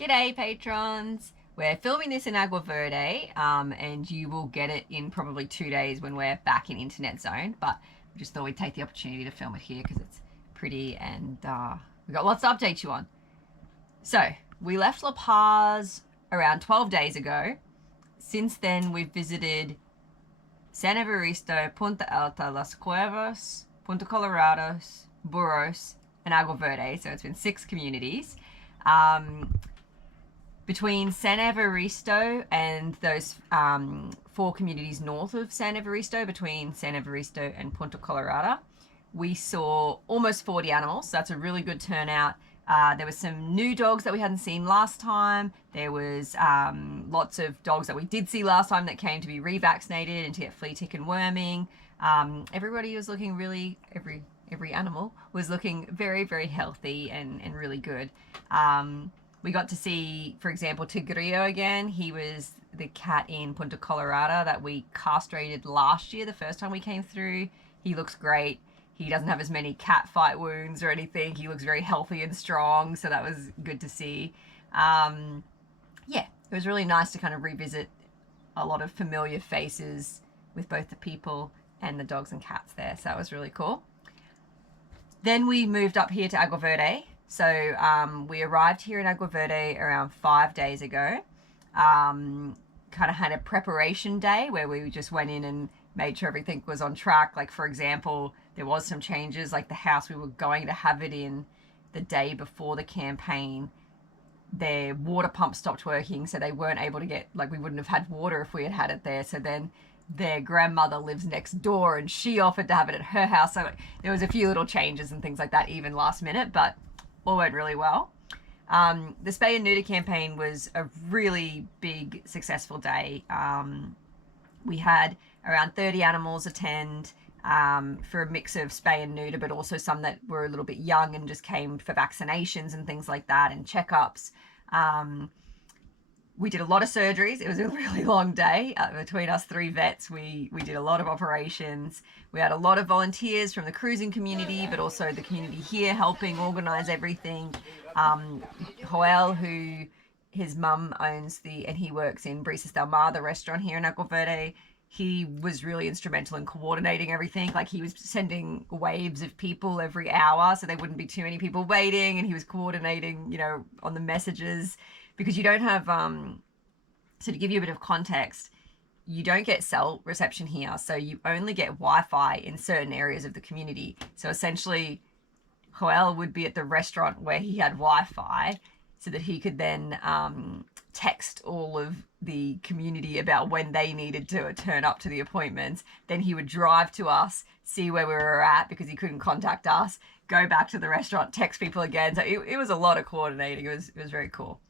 G'day, patrons. We're filming this in Agua Verde, and you will get it in probably 2 days when we're back in Internet Zone. But we just thought we'd take the opportunity to film it here because it's pretty and we've got lots to update you on. So, we left La Paz around 12 days ago. Since then, we've visited San Evaristo, Punta Alta, Las Cuevas, Punta Colorados, Burros, and Agua Verde. So it's been 6 communities. Between San Evaristo and those 4 communities north of San Evaristo, between San Evaristo and Punta Colorada, we saw almost 40 animals. So that's a really good turnout. There were some new dogs that we hadn't seen last time. There was lots of dogs that we did see last time that came to be revaccinated and to get flea, tick, and worming. Everybody was looking really, every animal was looking very, very healthy and really good. We got to see, for example, Tigrillo again. He was the cat in Punta Colorada that we castrated last year, the first time we came through. He looks great. He doesn't have as many cat fight wounds or anything. He looks very healthy and strong, so that was good to see. Yeah, it was really nice to kind of revisit a lot of familiar faces with both the people and the dogs and cats there, so that was really cool. Then we moved up here to Agua Verde. So we arrived here in Agua Verde around 5 days ago. Kind of had a preparation day where we just went in and made sure everything was on track. Like, for example, there was some changes, like the house we were going to have it in the day before the campaign, their water pump stopped working, so they weren't able to get, like, we wouldn't have had water if we had had it there. So then their grandmother lives next door and she offered to have it at her house. So there was a few little changes and things like that, even last minute, but all went really well. The spay and neuter campaign was a really big, successful day. We had around 30 animals attend for a mix of spay and neuter, but also some that were a little bit young and just came for vaccinations and things like that and checkups. We did a lot of surgeries. It was a really long day. Between us 3 vets, we did a lot of operations. We had a lot of volunteers from the cruising community, but also the community here helping organize everything. Joel, who his mum owns and he works in Brisas del Mar, the restaurant here in Agua Verde, he was really instrumental in coordinating everything. Like, he was sending waves of people every hour so there wouldn't be too many people waiting, and he was coordinating, on the messages. Because you don't have, so to give you a bit of context, you don't get cell reception here. So you only get Wi-Fi in certain areas of the community. So essentially, Joel would be at the restaurant where he had Wi-Fi so that he could then text all of the community about when they needed to turn up to the appointments. Then he would drive to us, see where we were at because he couldn't contact us, go back to the restaurant, text people again. So it was a lot of coordinating. It was very cool.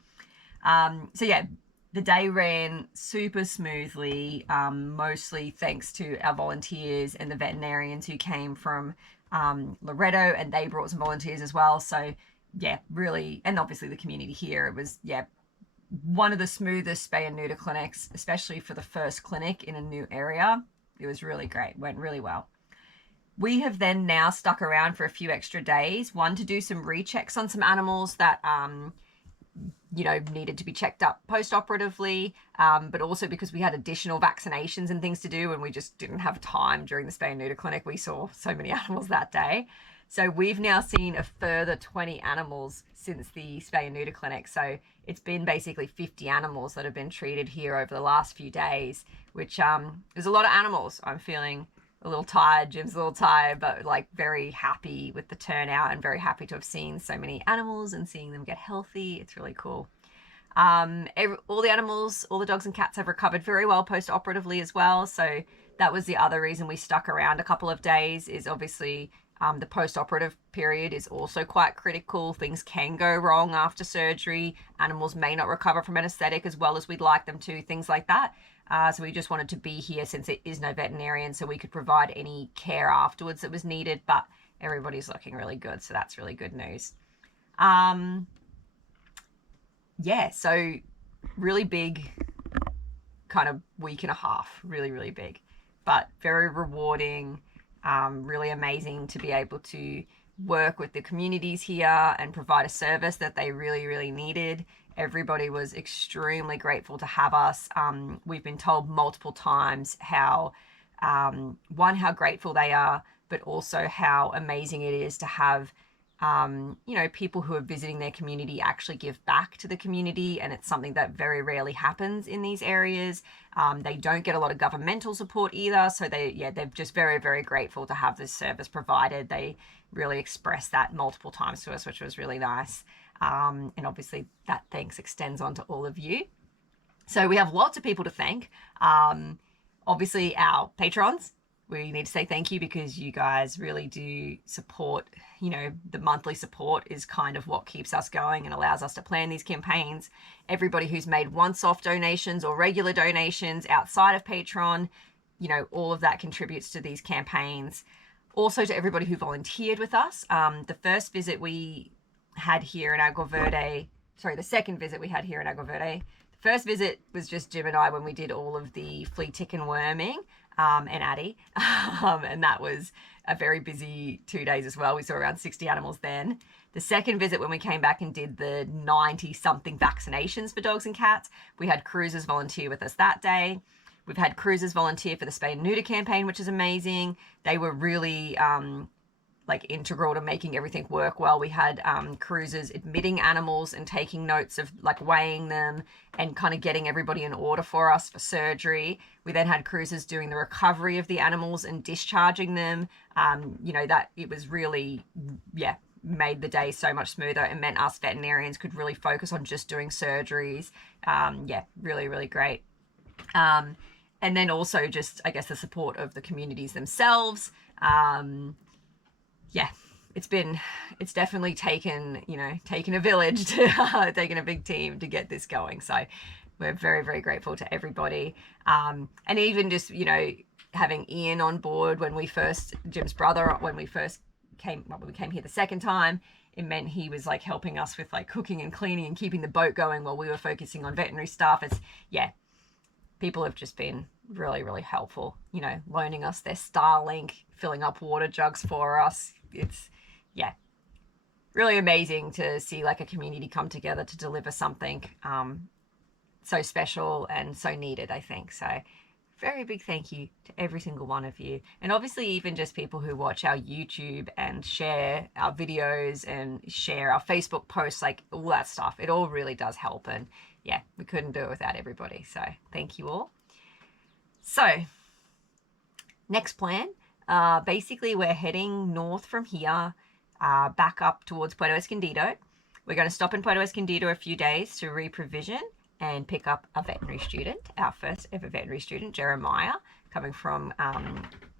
So yeah, the day ran super smoothly, mostly thanks to our volunteers and the veterinarians who came from Loreto, and they brought some volunteers as well. So yeah, really, and obviously the community here, it was, yeah, one of the smoothest spay and neuter clinics, especially for the first clinic in a new area. It was really great, went really well. We have then now stuck around for a few extra days, one to do some rechecks on some animals that needed to be checked up post-operatively, but also because we had additional vaccinations and things to do and we just didn't have time during the spay and neuter clinic. We saw so many animals that day. So we've now seen a further 20 animals since the spay and neuter clinic. So it's been basically 50 animals that have been treated here over the last few days, which is a lot of animals. I'm feeling a little tired, Jim's a little tired, but like very happy with the turnout and very happy to have seen so many animals and seeing them get healthy. It's really cool. All the animals, all the dogs and cats have recovered very well post-operatively as well. So that was the other reason we stuck around a couple of days, is obviously the post-operative period is also quite critical. Things can go wrong after surgery. Animals may not recover from anesthetic as well as we'd like them to, things like that. So we just wanted to be here since it is no veterinarian, so we could provide any care afterwards that was needed, but everybody's looking really good, so that's really good news. Yeah, so really big kind of week and a half, really, really big, but very rewarding, really amazing to be able to work with the communities here and provide a service that they really, really needed. Everybody was extremely grateful to have us. We've been told multiple times how, one, how grateful they are, but also how amazing it is to have people who are visiting their community actually give back to the community. And it's something that very rarely happens in these areas. They don't get a lot of governmental support either. So they're just very, very grateful to have this service provided. They really expressed that multiple times to us, which was really nice. And obviously that thanks extends on to all of you. So we have lots of people to thank. Obviously our patrons. We need to say thank you because you guys really do support, the monthly support is kind of what keeps us going and allows us to plan these campaigns. Everybody who's made once-off donations or regular donations outside of Patreon, all of that contributes to these campaigns. Also to everybody who volunteered with us. The first visit we had here in Agua Verde, the second visit we had here in Agua Verde. The first visit was just Jim and I when we did all of the flea, tick and worming. And Addie, and that was a very busy 2 days as well. We saw around 60 animals then. The second visit when we came back and did the 90-something vaccinations for dogs and cats, we had cruisers volunteer with us that day. We've had cruisers volunteer for the spay and neuter campaign, which is amazing. They were really integral to making everything work well. We had cruisers admitting animals and taking notes of weighing them and kind of getting everybody in order for us for surgery. We then had cruisers doing the recovery of the animals and discharging them. That it was really, made the day so much smoother and meant us veterinarians could really focus on just doing surgeries. Really, really great. And then also just, I guess, the support of the communities themselves. It's definitely taken a village to taken a big team to get this going. So we're very, very grateful to everybody. And even just, having Ian on board Jim's brother, when we came here the second time, it meant he was helping us with cooking and cleaning and keeping the boat going while we were focusing on veterinary stuff. People have just been really, really helpful, loaning us their Starlink, filling up water jugs for us. It's, really amazing to see a community come together to deliver something so special and so needed, I think. So very big thank you to every single one of you. And obviously even just people who watch our YouTube and share our videos and share our Facebook posts, all that stuff. It all really does help. And we couldn't do it without everybody. So thank you all. So next plan, basically we're heading north from here, back up towards Puerto Escondido. We're going to stop in Puerto Escondido a few days to reprovision and pick up a veterinary student, our first ever veterinary student, Jeremiah, coming from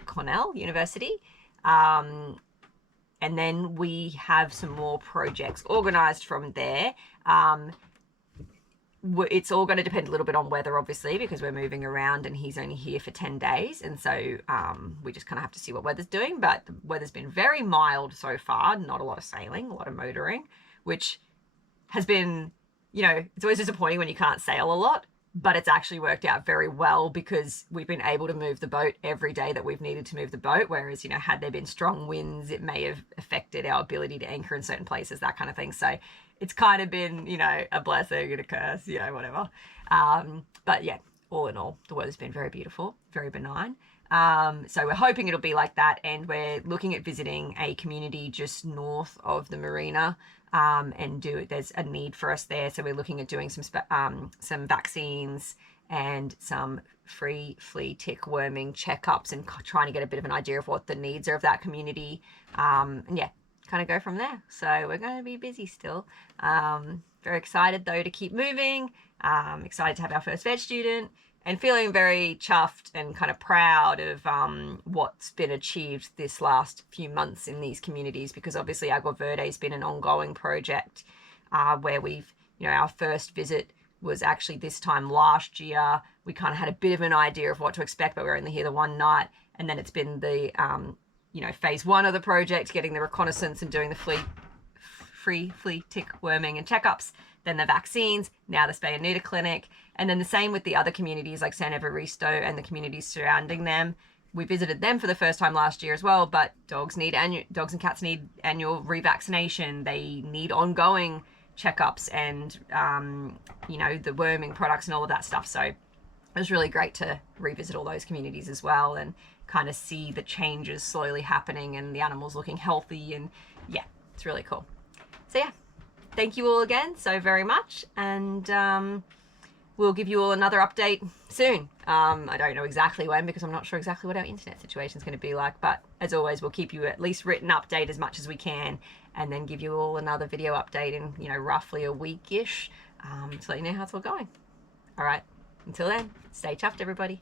Cornell University. And then we have some more projects organized from there. It's all going to depend a little bit on weather, obviously, because we're moving around and he's only here for 10 days. And so we just kind of have to see what weather's doing. But the weather's been very mild so far. Not a lot of sailing, a lot of motoring, which has been, it's always disappointing when you can't sail a lot. But it's actually worked out very well because we've been able to move the boat every day that we've needed to move the boat. Whereas, had there been strong winds, it may have affected our ability to anchor in certain places, that kind of thing. So it's kind of been, a blessing and a curse, whatever. But all in all, the weather's been very beautiful, very benign. So we're hoping it'll be like that. And we're looking at visiting a community just north of the marina. There's a need for us there. So we're looking at doing some vaccines and some free flea, tick, worming checkups and trying to get a bit of an idea of what the needs are of that community. Kind of go from there. So we're going to be busy still. Very excited though to keep moving. Excited to have our first vet student and feeling very chuffed and kind of proud of what's been achieved this last few months in these communities, because obviously Agua Verde has been an ongoing project where we've, our first visit was actually this time last year. We kind of had a bit of an idea of what to expect, but we were only here the one night. And then it's been the phase one of the project, getting the reconnaissance and doing the free flea, tick, worming and checkups, then the vaccines, now the spay and neuter clinic. And then the same with the other communities like San Evaristo and the communities surrounding them. We visited them for the first time last year as well, but dogs and cats need annual revaccination. They need ongoing checkups and, you know, the worming products and all of that stuff. So it was really great to revisit all those communities as well and kind of see the changes slowly happening and the animals looking healthy. And yeah, it's really cool. So yeah, thank you all again so very much. And we'll give you all another update soon. I don't know exactly when, because I'm not sure exactly what our internet situation is going to be like. But as always, we'll keep you at least written update as much as we can, and then give you all another video update in, you know, roughly a week-ish, to let you know how it's all going. All right, until then, stay chuffed, everybody.